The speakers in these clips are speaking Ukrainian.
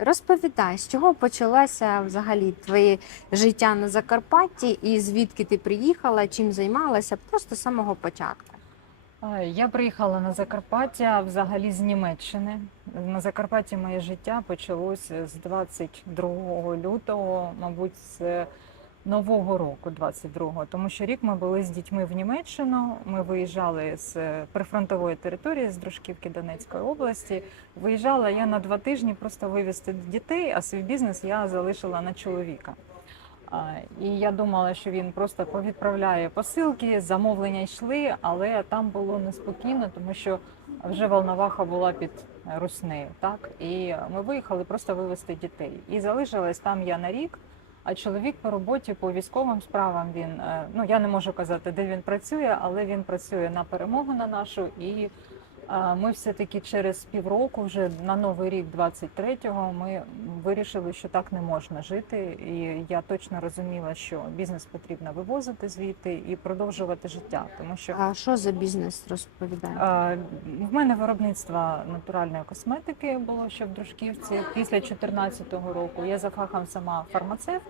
Розповідай, з чого почалося взагалі твоє життя на Закарпатті і звідки ти приїхала, чим займалася, просто з самого початку. Я приїхала на Закарпаття взагалі з Німеччини. На Закарпатті моє життя почалось з 22 лютого, мабуть, з нового року, 22-го. Тому що рік ми були з дітьми в Німеччину. Ми виїжджали з прифронтової території з Дружківки Донецької області. Виїжджала я на два тижні просто вивезти дітей, а свій бізнес я залишила на чоловіка. І я думала, що він просто повідправляє посилки, замовлення йшли, але там було неспокійно, тому що вже волноваха була під руснею. Так і ми виїхали просто вивезти дітей. І залишилась там я на рік. А чоловік по роботі по військовим справам він е, ну я не можу казати, де він працює, але він працює на перемогу на нашу. І ми все-таки через півроку, вже на новий рік, 23-го, ми вирішили, що так не можна жити. І я точно розуміла, що бізнес потрібно вивозити звідти і продовжувати життя, тому що А що за бізнес розповідає? В мене виробництво натуральної косметики було ще в Дружківці після 2014 року. Я за фахом сама фармацевт.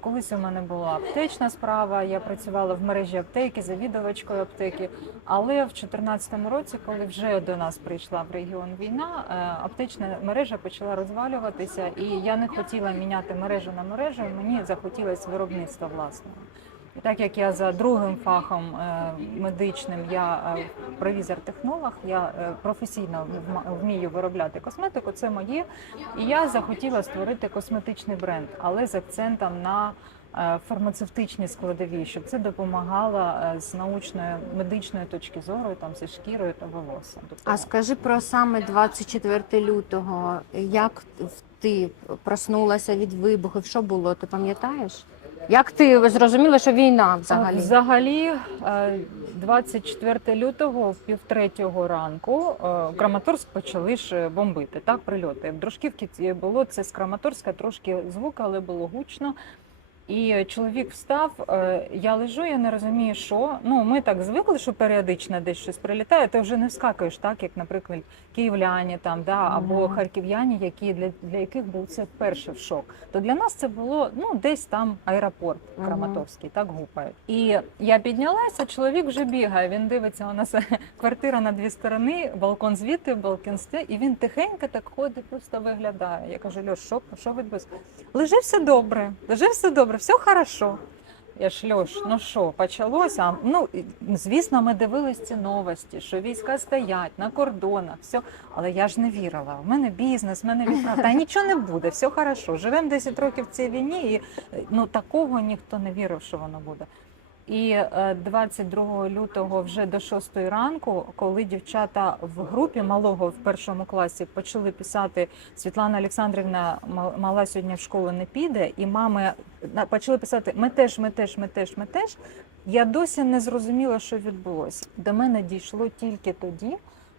Колись у мене була аптечна справа. Я працювала в мережі аптеки, завідувачкою аптеки. Але в 2014 році, коли вже до нас прийшла в регіон війна, е, аптечна мережа почала розвалюватися, і я не хотіла міняти мережу на мережу. Мені захотілося виробництва власного. Так як я за другим фахом е, медичним, я е, провізор-технолог, я е, професійно вм- вмію виробляти косметику, це моє. І я захотіла створити косметичний бренд, але з акцентом на фармацевтичні складові, щоб це допомагало з научної медичної точки зору, там зі шкірою та волоссям. Тобто, А скажи про саме 24 лютого. Як ти проснулася від вибухів? Що було? Ти пам'ятаєш? Як ти зрозуміла, що війна взагалі? Взагалі, е, 24 лютого, в півтретього ранку, е, Краматорськ почали ж бомбити. Так, прильоти. В Дружківці ці- було це з Краматорська, трошки звук, але було гучно. І чоловік встав. е, Я лежу, я не розумію, що. Ну, ми так звикли, що періодично десь щось прилітає. Ти вже не вскакуєш, так як, наприклад, київляні там, да, або Мгм. харків'яні, які для, для яких був це вперше в шок. То для нас це було ну десь там аеропорт Мгм. Краматорський, так гупають. І я піднялася, чоловік вже бігає. Він дивиться, у нас квартира на дві сторони, балкон звідти, балкон сте, і він тихенько так ходить, просто виглядає. Я кажу, Льош, що, що відбулося? Лежи все добре, лежи все добре, все хорошо. Я ж Льош, ну що, почалося? Ну, звісно, ми дивились ці новості, що війська стоять на кордонах, все. Але я ж не вірила. У мене бізнес, в мене вікна. Та нічого не буде, все хорошо. Живемо 10 років в цій війні, і е, ну такого ніхто не вірив, що воно буде. І е, 22 лютого, вже до 6 ранку, коли дівчата в групі малого в першому класі почали писати Світлана Олександрівна мал- мала сьогодні в школу не піде, і мами почали писати Ми теж, ми теж, ми теж, ми теж. Я досі не зрозуміла, що відбулося. До мене дійшло тільки тоді,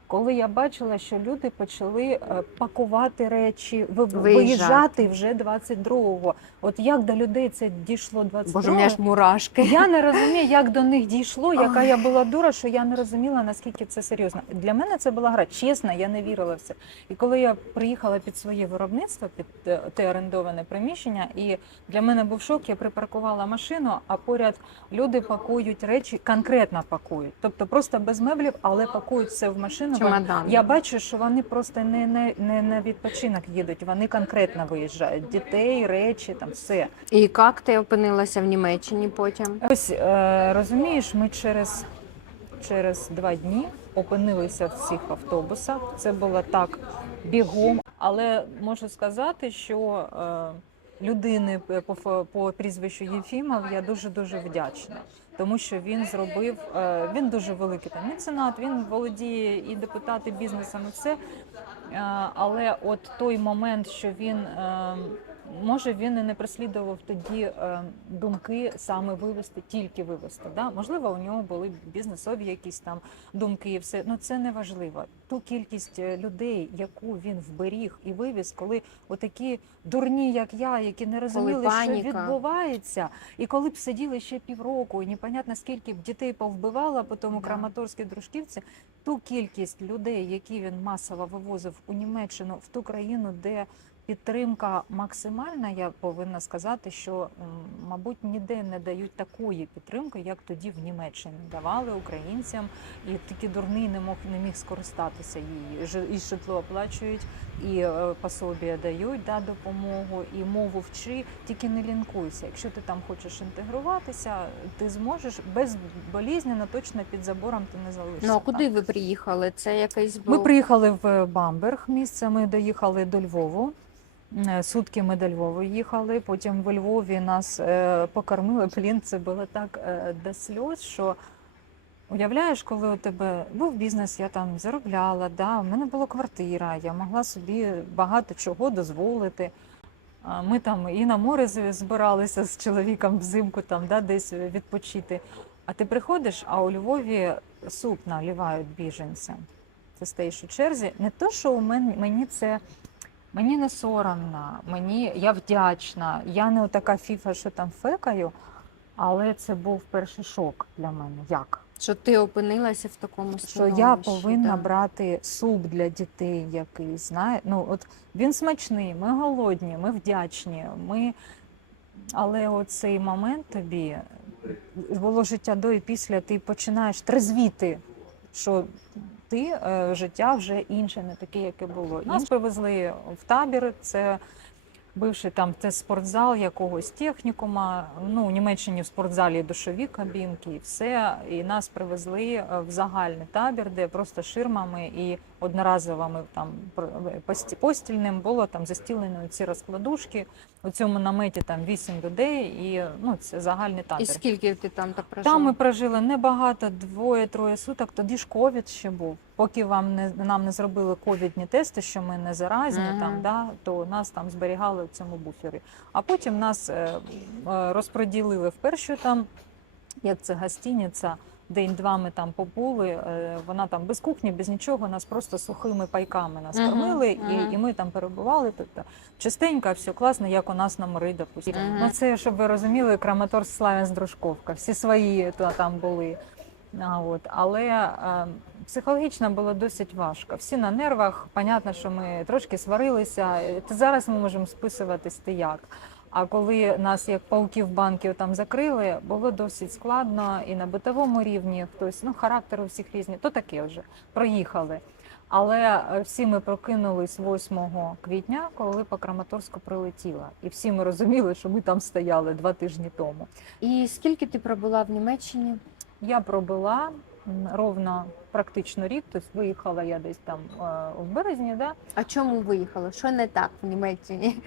коли я бачила, що люди почали е, пакувати речі, ви- Виїжджати. виїжджати вже 22-го. От як до людей це дійшло 22-го? Боже, у мене ж мурашки. Я не розумію, як до них дійшло, яка я була дура, що я не розуміла, наскільки це серйозно. Для мене це була гра. Чесно, я не вірила в це. І коли я приїхала під своє виробництво, під е, те орендоване приміщення, і для мене був шок, я припаркувала машину, а поряд люди пакують речі, конкретно пакують. Тобто просто без меблів, але пакують все в машину. Чемодан. Я бачу, що вони просто не, не, не на відпочинок їдуть, вони конкретно виїжджають. Дітей, речі, там все. І як ти опинилася в Німеччині потім? Ось е, розумієш, ми через, через два дні опинилися в цих автобусах. Це було так бігом. Але можу сказати, що е, людини по, по прізвищу Єфімов я дуже дуже вдячна. Тому що він зробив, е, він дуже великий там меценат, він володіє і депутати бізнесом, і все. Е, Але от той момент, що він е, може він і не преслідував тоді е, думки саме вивести, тільки вивести. Да? Можливо, у нього були бізнесові якісь там думки, і все. Ну це не важливо. Ту кількість е, людей, яку він вберіг і вивіз, коли отакі дурні, як я, які не розуміли, що відбувається, і коли б сиділи ще півроку, і непонятно скільки б дітей повбивала по тому Да. Краматорській дружківці, ту кількість людей, які він масово вивозив у Німеччину, в ту країну, де підтримка максимальна, я повинна сказати, що, мабуть, ніде не дають такої підтримки, як тоді в Німеччині давали українцям, і такий дурний не мог не міг скористатися її. І житло оплачують, і е, пособія дають да, допомогу, і мову вчи, тільки не лінкуйся. Якщо ти там хочеш інтегруватися, ти зможеш безболізненно, точно під забором ти не залишишся. Ну а так? куди ви приїхали? Це якийсь був... Ми приїхали в Бамберг місце. Ми доїхали до Львову. Е, Сутки ми до Львова їхали. Потім в Львові нас е, покормили. Блін, це було так е, до сльоз, що уявляєш, коли у тебе був бізнес, я там заробляла, да, в мене була квартира, я могла собі багато чого дозволити. Ми там і на море збиралися з чоловіком взимку, там да, десь відпочити. А ти приходиш, а у Львові суп наливають біженцям. Ти стоїш у черзі. Не то, що у мене мені це мені не соромно, мені я вдячна. Я не така фіфа, що там фекаю, але це був перший шок для мене. Як? Що ти опинилася в такому Що я повинна да. брати суп для дітей якийсь. Знає? Ну, от він смачний, ми голодні, ми вдячні. Ми... Але оцей момент тобі було життя до і після, ти починаєш трезвіти, що ти е, життя вже інше, не таке, яке було. Нас привезли в табір. Це бивший там це спортзал якогось технікума. Ну, у Німеччині в спортзалі душові кабінки, і все. І нас привезли е, в загальний табір, де просто ширмами і одноразовими там постільним було там застілені ці розкладушки. У цьому наметі там вісім людей, і ну це загальний табір. І скільки ти там так прожила? Там ми прожили небагато, двоє-троє суток. Тоді ж ковід ще був. Поки вам не нам не зробили ковідні тести, що ми не заразні, Мгм. там да то нас там зберігали в цьому буфері. А потім нас е, е, розподілили в першу там, як це гостиниця. День-два ми там побули. е, Вона там без кухні, без нічого, нас просто сухими пайками нас кормили, мгм. і, і ми там перебували. Тобто чистенько, все класно, як у нас на морі, допустимо. Мгм. Ну це щоб ви розуміли, Краматорськ Славянськ Дружковка. Всі свої то там були. А, от. Але е, психологічно було досить важко. Всі на нервах. Понятно, що ми трошки сварилися. Е, зараз ми можемо списуватись ти як. А коли нас як пауків банків там закрили, було досить складно і на битовому рівні хтось, ну характер у всіх різні, то таке вже проїхали. Але е, всі ми прокинулись 8 квітня, коли по Краматорську прилетіла. І всі ми розуміли, що ми там стояли два тижні тому. І скільки ти пробула в Німеччині? Я пробула ровно практично рік, тобто виїхала я десь там е, в березні. Да? А чому виїхала? Що не так в Німеччині?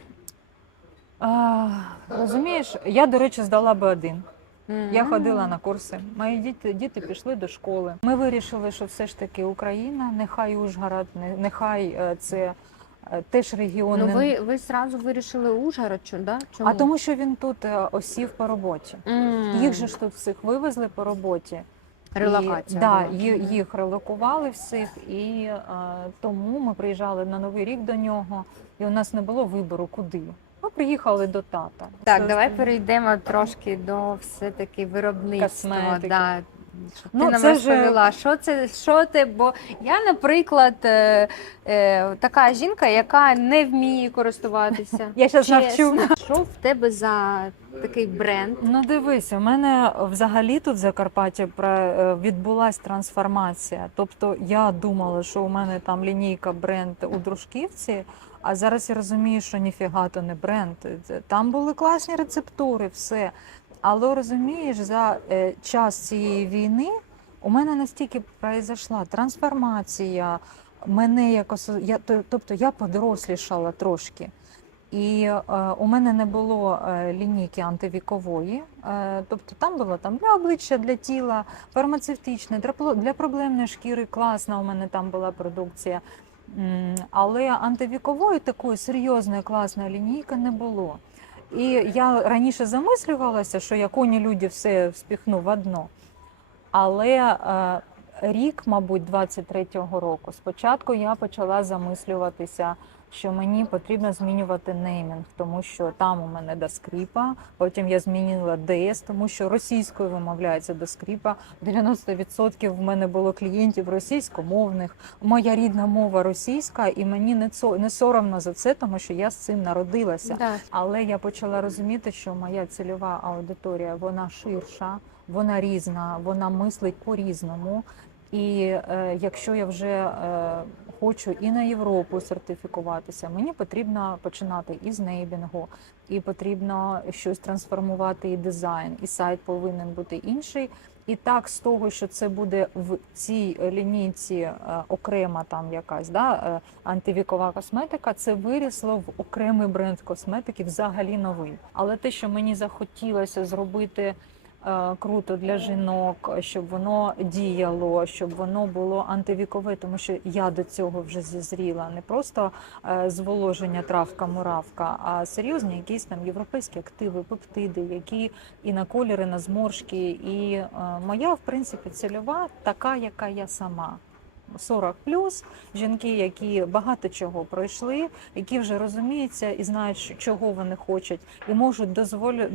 А, розумієш, я, до речі, здала би один. Я ходила на курси. Мої діти, діти пішли до школи. Ми вирішили, що все ж таки Україна, нехай Ужгород, нехай е, це е, теж регіон. Ну ви, ви сразу вирішили Ужгород, да? Чому? А тому, що він тут е, осів по роботі. М. Їх же ж тут всіх вивезли по роботі. релокація. І, да, їх релокували всіх, і е, тому ми приїжджали на новий рік до нього, і у нас не було вибору, куди. Ми приїхали до тата. Так, Це давай основне. перейдемо трошки до все-таки виробництва. Косметики. Да. Щоб Ну, ти нам це вже- розповіла, що це, що ти, бо я, наприклад, е, е, така жінка, яка не вміє користуватися. Я зараз Чесно. навчу. Що в тебе за такий бренд? Ну дивись, у мене взагалі тут в Закарпатті про- е, відбулась трансформація. Тобто я думала, що у мене там лінійка бренд у дружківці, а зараз я розумію, що ніфіга то не бренд. Там були класні рецептури, все. Але розумієш, за е, час цієї війни у мене настільки произошла трансформація. Мене якось я то- тобто я подорослішала трошки. І е, у мене не було е, лінійки антивікової, е, тобто там було там для обличчя, для тіла, фармацевтичне, для проблемної шкіри класна у мене там була продукція. Але антивікової такої серйозної класної лінійки не було. І я раніше замислювалася, що я коні люди все вспіхну в одно. Але е, рік, мабуть, 23-го року, спочатку я почала замислюватися що мені потрібно змінювати неймінг, тому що там у мене до скріпа. Потім я змінила ДС, тому що російською вимовляється до скріпа. 90% в мене було клієнтів російськомовних. Моя рідна мова російська, і мені не цо- не соромно за це, тому що я з цим народилася. Да. Але я почала розуміти, що моя цільова аудиторія вона ширша, вона різна, вона мислить по-різному. І е, якщо я вже е, хочу і на Європу сертифікуватися, мені потрібно починати із нейбінгу, і потрібно щось трансформувати, і дизайн, і сайт повинен бути інший. І так, з того, що це буде в цій лінійці е, окрема там якась да, е, антивікова косметика, це вирісло в окремий бренд косметики, взагалі новий. Але те, що мені захотілося зробити круто для жінок, щоб воно діяло, щоб воно було антивікове, тому що я до цього вже зізріла. Не просто е, зволоження травка-муравка, а серйозні якісь там європейські активи, пептиди, які і на кольори, на зморшки. І е, моя, в принципі, цільова така, яка я сама. 40 плюс жінки, які багато чого пройшли, які вже розуміються і знають, чого вони хочуть, і можуть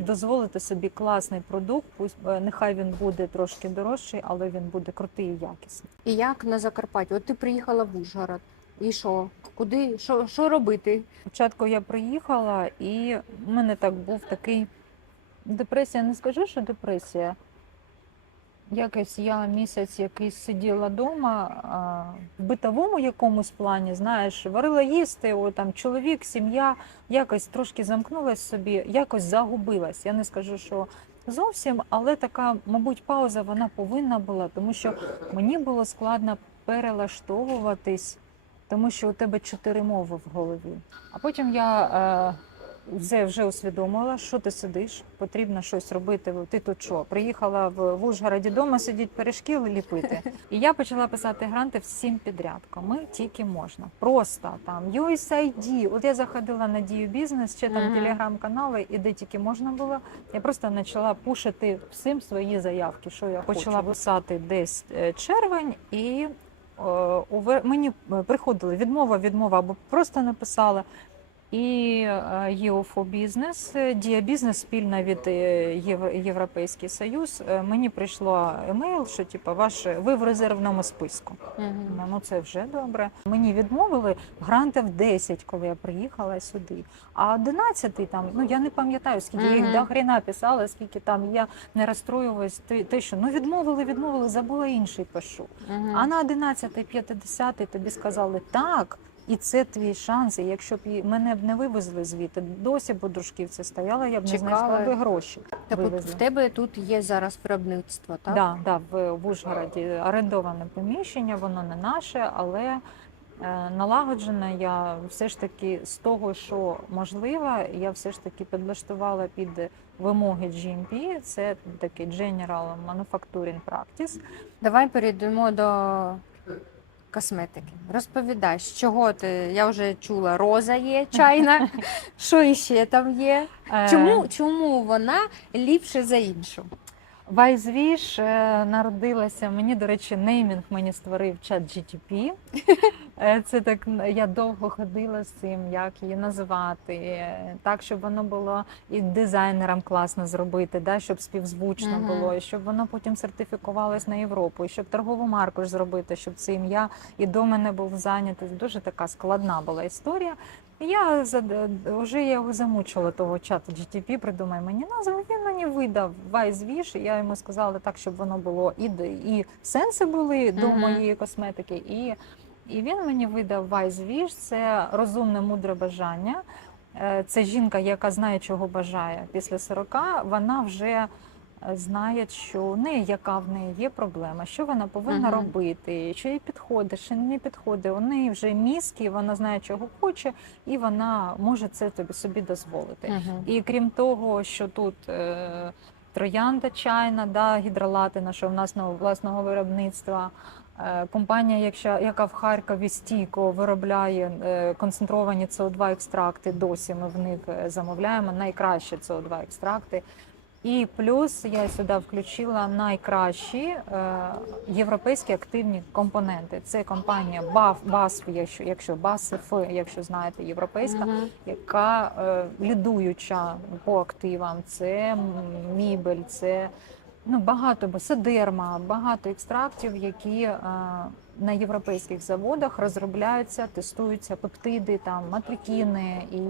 дозволити собі класний продукт. Пусть е, нехай він буде трошки дорожчий, але він буде крутий і якісний. І як на Закарпатті? От ти приїхала в Ужгород. І що? Куди? Що, що робити? Спочатку я приїхала, і в мене так був такий депресія. Не скажу, що депресія. Якось я місяць якийсь сиділа вдома в битовому якомусь плані, знаєш, варила їсти, о, там чоловік, сім'я, якось трошки замкнулась собі, якось загубилась. Я не скажу, що зовсім, але така, мабуть, пауза вона повинна була, тому що мені було складно перелаштовуватись, тому що у тебе чотири мови в голові. А потім я е, вже, вже усвідомила, що ти сидиш, потрібно щось робити. Ти тут що? Приїхала в, в Ужгороді дома, сидіть пиріжки ліпити. І я почала писати гранти всім підряд. Кому тільки можна. Просто там USAID. От я заходила на дію бізнес, чи там телеграм-канали, і де тільки можна було. Я просто почала пушити всім свої заявки, що я почала писати десь е, червень і. е, Мені е, приходили відмова, відмова або просто написала. І е, ЄОФО бізнес, е, Дія бізнес спільна від е, Єв- Європейський Союз. Е, Мені прийшло емейл, що типу, ваш ви в резервному списку. Мгм. Ну, це вже добре. Мені відмовили грантів 10, коли я приїхала сюди. А 11 там, ну я не пам'ятаю, скільки я їх до хрена писала, скільки там я не розстроювалась. Те, те, що ну відмовили, відмовили, забула інший пишу. Мгм. А на 11 50 тобі сказали так. І це твій шанс. І якщо б мене б не вивезли звідти, досі б у дружківці стояла, я б не Чекали. знайшла би гроші. Тобто в тебе тут є зараз виробництво, так? Да, да, в, в Ужгороді орендоване приміщення, воно не наше, але е, налагоджене я все ж таки з того, що можливо, я все ж таки підлаштувала під вимоги GMP, це такий General Manufacturing Practice. Давай перейдемо до косметики. Розповідай, з чого ти? Я вже чула, роза є чайна. Що іще там є? Е, Чому, чому вона ліпше за іншу? Вайзвіш е, народилася. Мені, до речі, неймінг мені створив чат GTP. Е, Це так я довго ходила з цим, як її називати, так, щоб воно було і дизайнерам класно зробити, да, щоб співзвучно Мгм. було, і щоб воно потім сертифікувалось на Європу, і щоб торгову марку ж зробити, щоб це ім'я і до мене був зайнятий. Дуже така складна була історія. Я вже я його замучила того чату GTP, придумай мені назву. Він мені видав Вайзвіш. Я йому сказала так, щоб воно було і, і сенси були до моєї косметики, і, і він мені видав Вайзвіш. Це розумне, мудре бажання. Е, Це жінка, яка знає, чого бажає після 40, вона вже знає, що в неї яка в неї є проблема, що вона повинна Мгм. робити, що їй підходить, що не підходить. У неї вже мізки, вона знає, чого хоче, і вона може це тобі собі дозволити. Мгм. І крім того, що тут е, троянда чайна, да, гідролатина, що в нас на власного виробництва. Е, Компанія, якщо, яка в Харкові стійко виробляє е, концентровані СО2 екстракти, досі ми в них е, замовляємо найкращі СО2 екстракти. І плюс я сюди включила найкращі е, європейські активні компоненти. Це компанія BAF, BASF, якщо, якщо BASF, якщо знаєте, європейська, Мгм. яка е, лідуюча по активам. Це мібель, це ну, багато седерма, багато екстрактів, які е, на європейських заводах розробляються, тестуються пептиди, там матрикіни і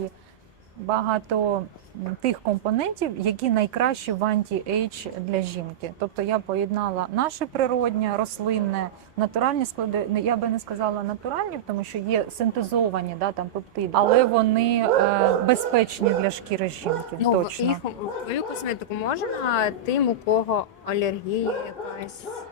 багато тих компонентів, які найкращі в анті-ейдж для жінки. Тобто я поєднала наше природнє, рослинне, натуральні склади. не- Я би не сказала натуральні, тому що є синтезовані да, там пептиди, але вони е, безпечні для шкіри жінки. Ну, точно. їх в твою косметику можна тим, у кого алергія.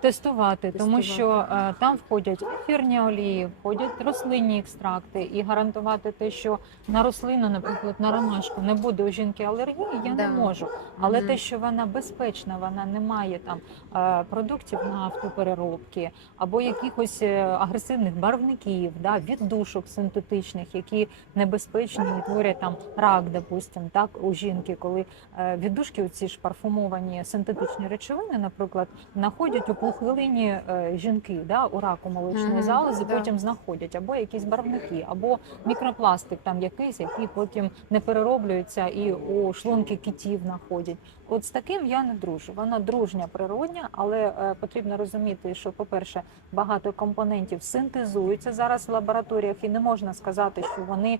Тестувати, тому що е, там входять ефірні олії, входять рослинні екстракти, і гарантувати те, що на рослину, наприклад, на ромашку не буде у жінки алергії, я Да. не можу. Але Мгм. те, що вона безпечна, вона не має там е, продуктів нафтопереробки або якихось е, агресивних барвників, да, віддушок синтетичних, які небезпечні і творять там рак, допустим, так у жінки, коли е, віддушки, ці ж парфумовані синтетичні речовини, наприклад, знаходять у пухлині е, жінки, да, у раку молочної залози, потім знаходять або якісь барвники, або мікропластик там якийсь, який потім не перероблюється і у шлунки китів знаходять. От з таким я не дружу. Вона дружня, природня, але е, потрібно розуміти, що, по-перше, багато компонентів синтезуються зараз в лабораторіях, і не можна сказати, що вони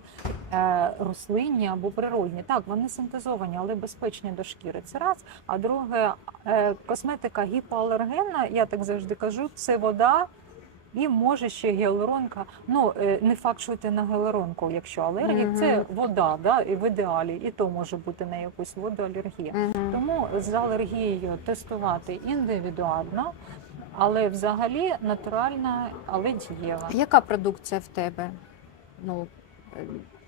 е, рослинні або природні. Так, вони синтезовані, але безпечні до шкіри. Це раз. А друге, е, косметика гіпоалергенна, я так завжди кажу, це вода. І може ще гіалуронка. Ну е, не факт, що ти на гіалуронку, якщо алергія, Мгм. це вода, да, і в ідеалі, і то може бути на якусь воду алергія. Тому з алергією тестувати індивідуально, але взагалі натуральна, але дієва. Яка продукція в тебе? Ну, е,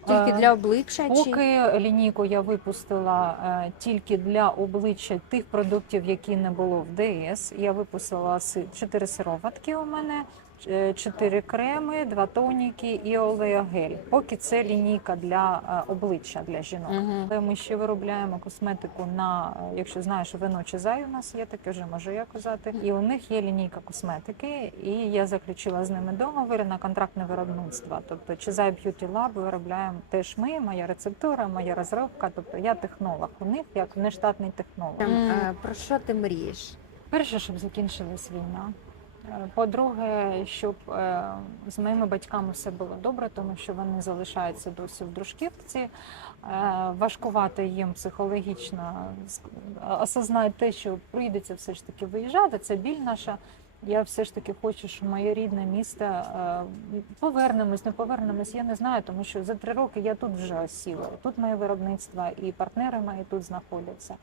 тільки Е, для обличчя чи Поки лінійку я випустила тільки для обличчя тих продуктів, які не було в ДС. Я випустила чотири сироватки у мене, е, чотири креми, два тоніки і олеогель. Поки це лінійка для е, обличчя для жінок. Але ми ще виробляємо косметику на, е, якщо знаєш, вино чи зай у нас є таке, вже можу я казати. І у них є лінійка косметики, і я заключила з ними договір на контрактне виробництво. Тобто Чизай Б'юті Лаб виробляємо теж ми, моя рецептура, моя розробка. Тобто я технолог у них як нештатний технолог. Там, про що ти мрієш? Перше, щоб закінчилась війна. По-друге, щоб е, з моїми батьками все було добре, тому що вони залишаються досі в дружківці. Е, важкувати їм психологічно осознають те, що прийдеться все ж таки виїжджати. Це біль наша. Я все ж таки хочу, щоб моє рідне місто е, повернемось, не повернемось. Я не знаю, тому що за три роки я тут вже осіла. Тут моє виробництво і партнери мої тут знаходяться.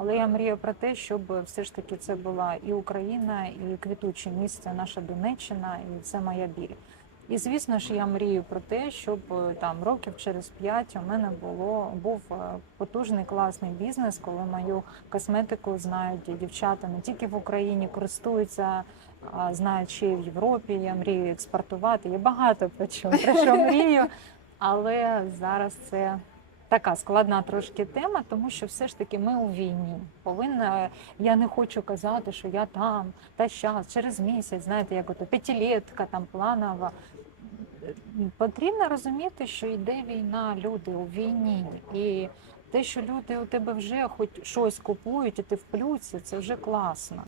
Але я мрію про те, щоб все ж таки це була і Україна, і квітуче місце, наша Донеччина, і це моя біль. І звісно ж, я мрію про те, щоб е, там років через п'ять у мене було був е, потужний класний бізнес, коли мою косметику знають дівчата не тільки в Україні користуються, а знають ще й в Європі. Я мрію експортувати. Я багато про що, про що мрію, але зараз це така складна трошки тема, тому що все ж таки ми у війні. Повинна я не хочу казати, що я там та щас, через місяць, знаєте, як ото п'ятилетка там планова. Потрібно розуміти, що йде війна, люди у війні, і те, що люди у тебе вже хоч щось купують, і ти в плюсі, це вже класно.